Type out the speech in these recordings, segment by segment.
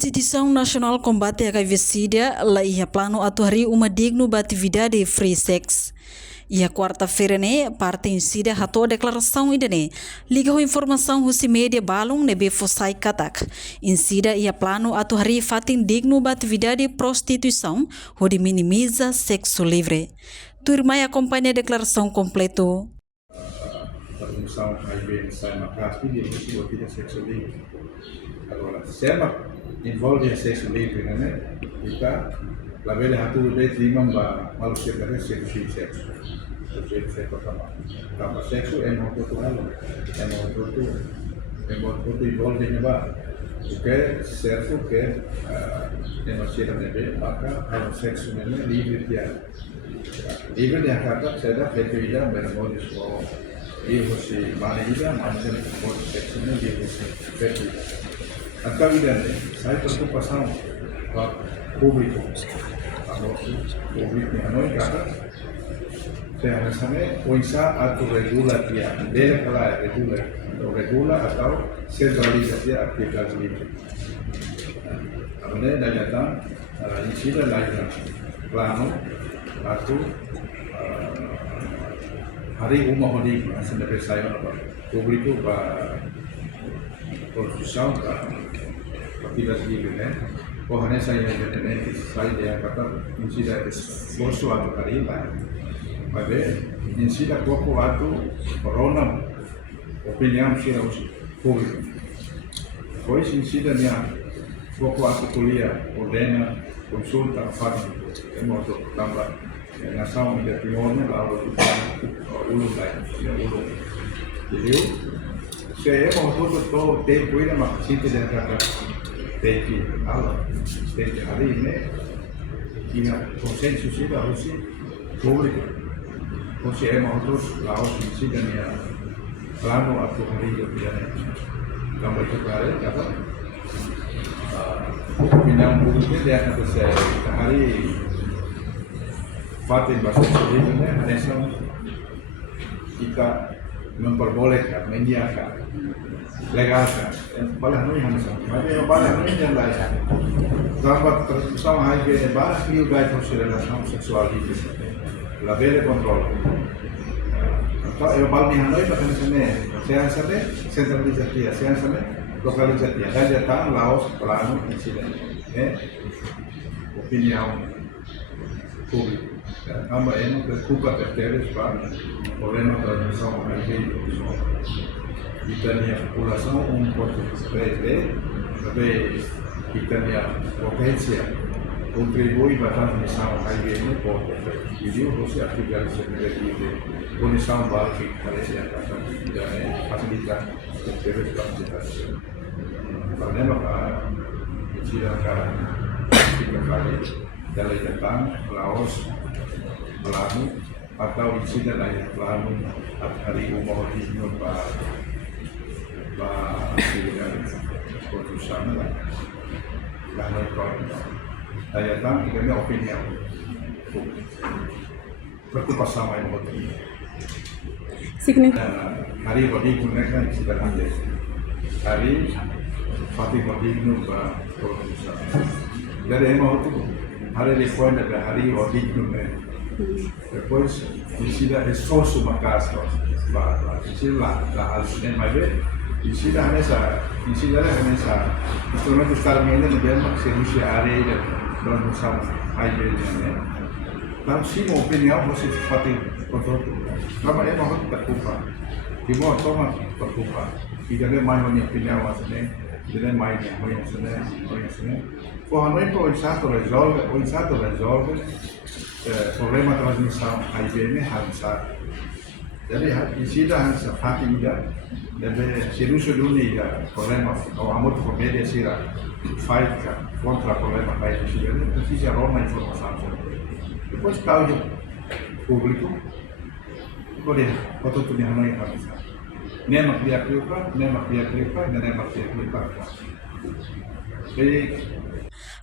Instituição Nacional Combate a HIV-Sida lá ia plano atuari uma digno atividade free sex. E a quarta-feira, parte em Sida ratou a declaração idane. Liga a informação husi média balung nebe fosai katak. Em Sida ia plano atuari fatin digno atividade prostituição, onde minimiza sexo livre. Turma acompanha a declaração completo. Transmissão HIV sai na casa e depois tira sexo livre. Agora, se ela envolve sexo livre, né? Então, a velha rato de timam ba malu sekare sexo sexo. Sexo pertama. Tanpa sexo emosi total, emosi envolve neba. Porque certo que emosi nebe maka kalau sexo nebe livre dia. Livre dia kata saya berbeda bermodus oh. Dia harus manusia macam modus seksualnya dia harus berbeda. Atau idane, saya preocupação com público, público Hanoi kata, saya rasanya poinsa atau regula dia, dele kala regula atau centralisasi aktivitas libre. Kemudian dah datang, insida lain plano atau hari umum di sebagai saya público para construção aktivitas livre, né? Porra, nessa independente sai dia kata insida esforço atau hari lah. Mas insida corpo atau corona opinião sira público. Pois insida dia corpo atau kuliah ordena consulta faz emoto tambah nação de primórdio lá o ulung lain, ulung. Jadi saya mau todo tempo ini mak situ dan kata teki Allah teki hari ini kita konsensus itu harus publik. Kalau saya mau terus laos situ dan ya plano atau hari itu tidak gambar kemarin kata pinang publiknya dia kata saya hari Fatin bahasa Indonesia hanya kita memperbolehkan, menyiapkan, legalkan, balas nui hanya sama. Tapi balas nui yang lain. Dapat bersama HIV dan balas new guidelines relação seksual itu, lebih kontrol. Kalau balas ni Hanoi bahkan sana, sana centralisasi, sana lokalisasi. Dan datang Laos plano insiden, opinião pública. Ambas hemos preocupa terceiros para problema de transmissão HIV e também a população também a potência contribui para a transmissão HIV no corpo e viu você atividade de condição básica para esse facilitar terceiros participação. Problema para tirar kita kali dari datang Laos plano atau insiden lain plano hari umum di Indonesia konstruksi lah plano saya datang kita ni opini berkupas sama yang betul hari bagi gunakan insiden ada hari Fatih bagi guna konstruksi dari emang itu hari depan ada hari bagi guna. Depois insida esforço uma casa, insida lá além mais bem, insida nessa instrumento estar menina de bem que se usa a área para não saber aí né. Então se uma opinião você pode controlar, mas é uma outra culpa, que bom toma culpa, e também mais uma opinião assim, também mais assim. Por Hanoi o Estado resolve problema transmissão HIV ini harus jadi insida harus hati ida deve serius dunia problema ou amor por media sira fight contra problema HIV ini precisa uma informação depois tahu público boleh foto tu Hanoi harus nema dia klipa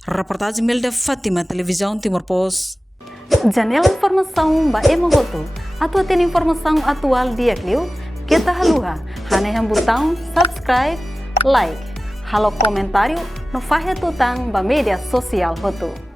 Reportagem Melda Fátima, Televisão Timor Post. Janela informação ba emogoto. Atua tem informação atual dia clio. Kita haluha. Hana yang botão subscribe, like. halo comentário no Fahia Tutang ba mídia social Hotu.